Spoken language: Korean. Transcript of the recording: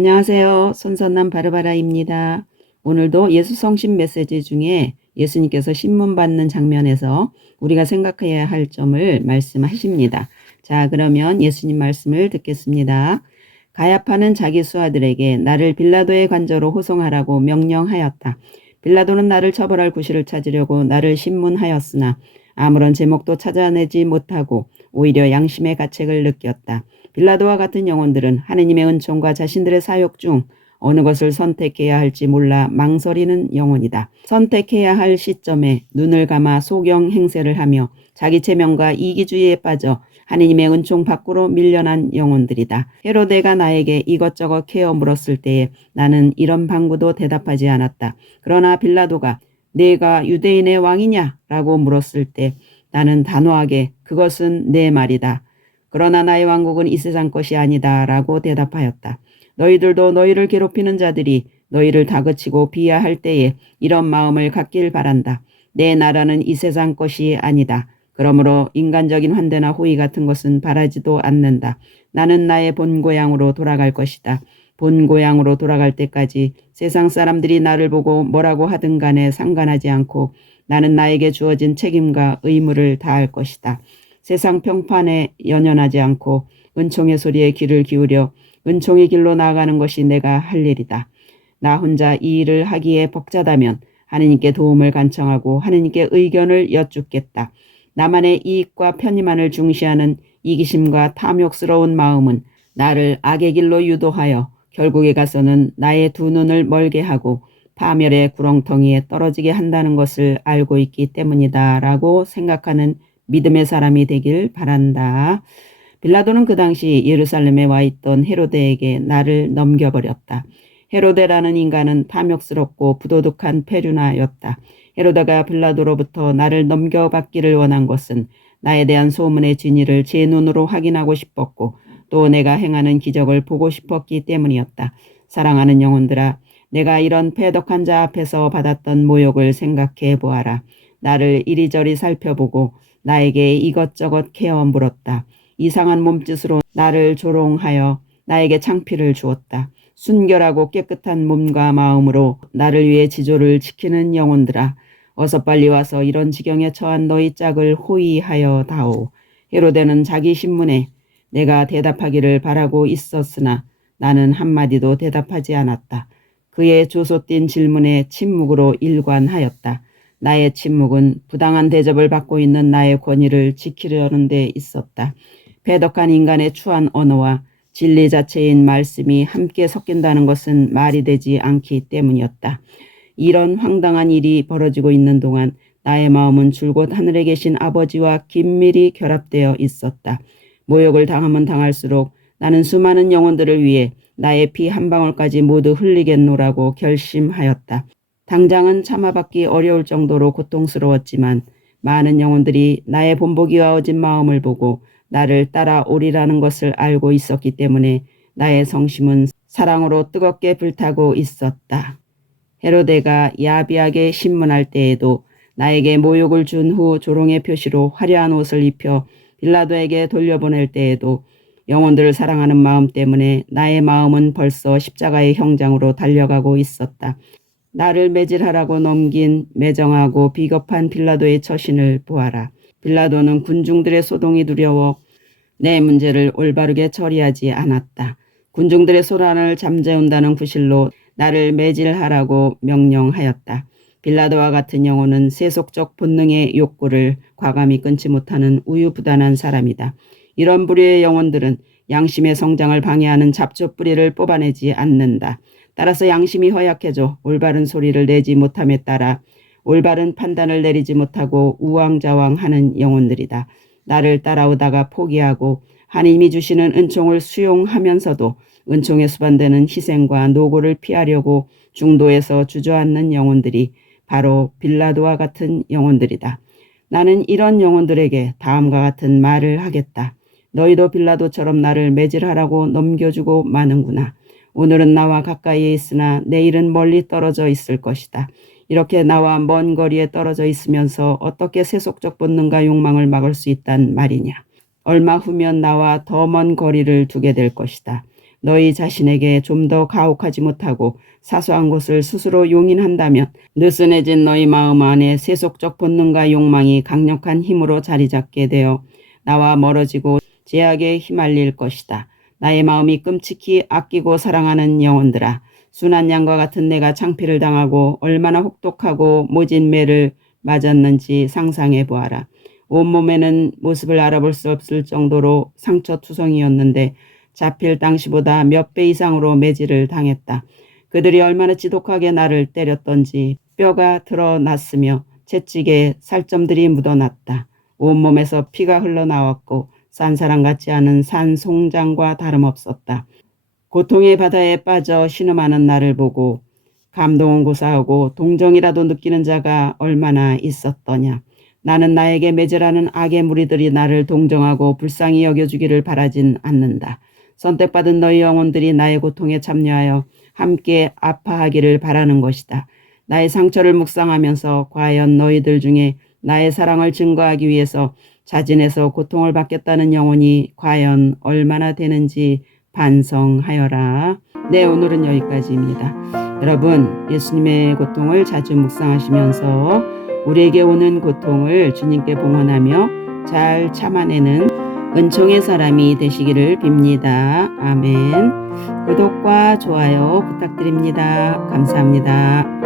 안녕하세요. 손선남 바르바라입니다. 오늘도 예수 성신 메시지 중에 예수님께서 신문 받는 장면에서 우리가 생각해야 할 점을 말씀하십니다. 자, 그러면 예수님 말씀을 듣겠습니다. 가야파는 자기 수하들에게 나를 빌라도의 관저로 호송하라고 명령하였다. 빌라도는 나를 처벌할 구실을 찾으려고 나를 신문하였으나 아무런 제목도 찾아내지 못하고 오히려 양심의 가책을 느꼈다. 빌라도와 같은 영혼들은 하느님의 은총과 자신들의 사역 중 어느 것을 선택해야 할지 몰라 망설이는 영혼이다. 선택해야 할 시점에 눈을 감아 소경 행세를 하며 자기 체면과 이기주의에 빠져 하느님의 은총 밖으로 밀려난 영혼들이다. 헤로데가 나에게 이것저것 캐어 물었을 때에 나는 이런 방구도 대답하지 않았다. 그러나 빌라도가 내가 유대인의 왕이냐? 라고 물었을 때 나는 단호하게 그것은 내 말이다. 그러나 나의 왕국은 이 세상 것이 아니다 라고 대답하였다. 너희들도 너희를 괴롭히는 자들이 너희를 다그치고 비하할 때에 이런 마음을 갖길 바란다. 내 나라는 이 세상 것이 아니다. 그러므로 인간적인 환대나 호의 같은 것은 바라지도 않는다. 나는 나의 본 고향으로 돌아갈 것이다. 본 고향으로 돌아갈 때까지 세상 사람들이 나를 보고 뭐라고 하든 간에 상관하지 않고 나는 나에게 주어진 책임과 의무를 다할 것이다. 세상 평판에 연연하지 않고 은총의 소리에 귀를 기울여 은총의 길로 나아가는 것이 내가 할 일이다. 나 혼자 이 일을 하기에 벅차다면 하느님께 도움을 간청하고 하느님께 의견을 여쭙겠다. 나만의 이익과 편의만을 중시하는 이기심과 탐욕스러운 마음은 나를 악의 길로 유도하여 결국에 가서는 나의 두 눈을 멀게 하고 파멸의 구렁텅이에 떨어지게 한다는 것을 알고 있기 때문이다 라고 생각하는 믿음의 사람이 되길 바란다. 빌라도는 그 당시 예루살렘에 와 있던 헤로데에게 나를 넘겨버렸다. 헤로데라는 인간은 탐욕스럽고 부도덕한 페류나였다. 헤로데가 빌라도로부터 나를 넘겨받기를 원한 것은 나에 대한 소문의 진위를 제 눈으로 확인하고 싶었고 또 내가 행하는 기적을 보고 싶었기 때문이었다. 사랑하는 영혼들아, 내가 이런 패덕한 자 앞에서 받았던 모욕을 생각해 보아라. 나를 이리저리 살펴보고 나에게 이것저것 캐어 물었다. 이상한 몸짓으로 나를 조롱하여 나에게 창피를 주었다. 순결하고 깨끗한 몸과 마음으로 나를 위해 지조를 지키는 영혼들아, 어서 빨리 와서 이런 지경에 처한 너희 짝을 호의하여 다오. 헤로데는 자기 신문에 내가 대답하기를 바라고 있었으나 나는 한마디도 대답하지 않았다. 그의 조소띤 질문에 침묵으로 일관하였다. 나의 침묵은 부당한 대접을 받고 있는 나의 권위를 지키려는 데 있었다. 배덕한 인간의 추한 언어와 진리 자체인 말씀이 함께 섞인다는 것은 말이 되지 않기 때문이었다. 이런 황당한 일이 벌어지고 있는 동안 나의 마음은 줄곧 하늘에 계신 아버지와 긴밀히 결합되어 있었다. 모욕을 당하면 당할수록 나는 수많은 영혼들을 위해 나의 피 한 방울까지 모두 흘리겠노라고 결심하였다. 당장은 참아받기 어려울 정도로 고통스러웠지만 많은 영혼들이 나의 본보기와 어진 마음을 보고 나를 따라오리라는 것을 알고 있었기 때문에 나의 성심은 사랑으로 뜨겁게 불타고 있었다. 헤로데가 야비하게 신문할 때에도 나에게 모욕을 준 후 조롱의 표시로 화려한 옷을 입혀 빌라도에게 돌려보낼 때에도 영혼들을 사랑하는 마음 때문에 나의 마음은 벌써 십자가의 형장으로 달려가고 있었다. 나를 매질하라고 넘긴 매정하고 비겁한 빌라도의 처신을 보아라. 빌라도는 군중들의 소동이 두려워 내 문제를 올바르게 처리하지 않았다. 군중들의 소란을 잠재운다는 구실로 나를 매질하라고 명령하였다. 빌라도와 같은 영혼은 세속적 본능의 욕구를 과감히 끊지 못하는 우유부단한 사람이다. 이런 부류의 영혼들은 양심의 성장을 방해하는 잡초뿌리를 뽑아내지 않는다. 따라서 양심이 허약해져 올바른 소리를 내지 못함에 따라 올바른 판단을 내리지 못하고 우왕좌왕하는 영혼들이다. 나를 따라오다가 포기하고 하나님이 주시는 은총을 수용하면서도 은총에 수반되는 희생과 노고를 피하려고 중도에서 주저앉는 영혼들이 바로 빌라도와 같은 영혼들이다. 나는 이런 영혼들에게 다음과 같은 말을 하겠다. 너희도 빌라도처럼 나를 매질하라고 넘겨주고 마는구나. 오늘은 나와 가까이에 있으나 내일은 멀리 떨어져 있을 것이다. 이렇게 나와 먼 거리에 떨어져 있으면서 어떻게 세속적 본능과 욕망을 막을 수 있단 말이냐. 얼마 후면 나와 더 먼 거리를 두게 될 것이다. 너희 자신에게 좀 더 가혹하지 못하고 사소한 것을 스스로 용인한다면 느슨해진 너희 마음 안에 세속적 본능과 욕망이 강력한 힘으로 자리 잡게 되어 나와 멀어지고 제약에 휘말릴 것이다. 나의 마음이 끔찍히 아끼고 사랑하는 영혼들아, 순한 양과 같은 내가 창피를 당하고 얼마나 혹독하고 모진 매를 맞았는지 상상해 보아라. 온몸에는 모습을 알아볼 수 없을 정도로 상처투성이었는데 잡힐 당시보다 몇 배 이상으로 매질을 당했다. 그들이 얼마나 지독하게 나를 때렸던지 뼈가 드러났으며 채찍에 살점들이 묻어났다. 온몸에서 피가 흘러나왔고 산 사람 같지 않은 산송장과 다름없었다. 고통의 바다에 빠져 신음하는 나를 보고 감동은 고사하고 동정이라도 느끼는 자가 얼마나 있었더냐. 나는 나에게 매질하는 악의 무리들이 나를 동정하고 불쌍히 여겨주기를 바라진 않는다. 선택받은 너희 영혼들이 나의 고통에 참여하여 함께 아파하기를 바라는 것이다. 나의 상처를 묵상하면서 과연 너희들 중에 나의 사랑을 증거하기 위해서 자진해서 고통을 받겠다는 영혼이 과연 얼마나 되는지 반성하여라. 네, 오늘은 여기까지입니다. 여러분, 예수님의 고통을 자주 묵상하시면서 우리에게 오는 고통을 주님께 봉헌하며 잘 참아내는 은총의 사람이 되시기를 빕니다. 아멘. 구독과 좋아요 부탁드립니다. 감사합니다.